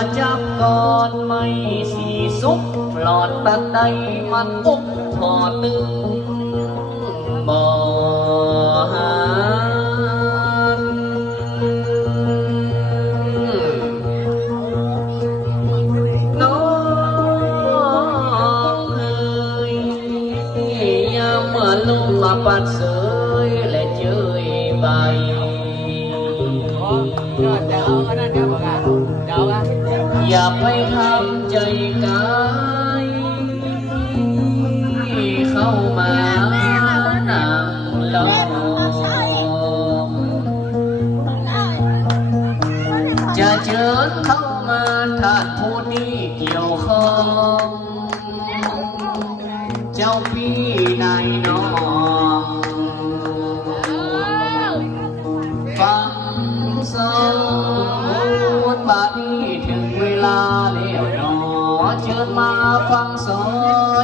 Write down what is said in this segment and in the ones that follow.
ว่าจับก่อนไม่สีสุกหลอดตัดใดมันอุ้มพอตึงบ่หาน้องเอ๋ยยามเมื่อลุงมาปัดเสยและเจยใบอย่าไปทำใจกายเข้ามานั่งลองจะเชิญเข้ามาท่านผู้นี้เกี่ยวข้องเจ้าพี่นายน้องฟังสอนบาดนี้ถึงเวลาแล้วหนอเชิญมาฟังสอ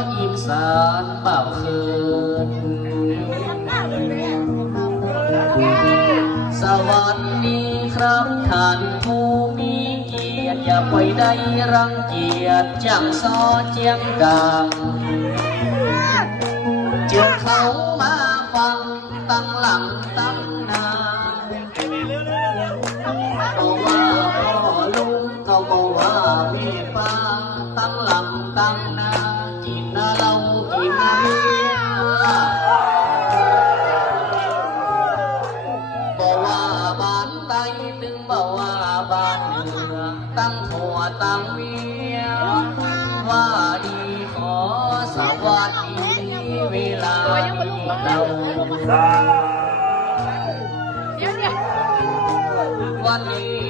นอินสารเบาคืนสวัสดีครับท่านผู้มีเกียรติอย่าไปได้รังเกียจจังซอเจียงกังเจอเขามาฟังตั้งหลังตั้งนาบอกว่าพ่อลุงเขาบอกว่าแม่ป้าตั้งหลังตั้งนากินนาเรากินนาเมียบอกว่าบ้านใต้ตึงบอกว่าบ้านเหนือตั้งหัวตั้งเมียว่าดีขอสวัสดีเวลาเราวันนี้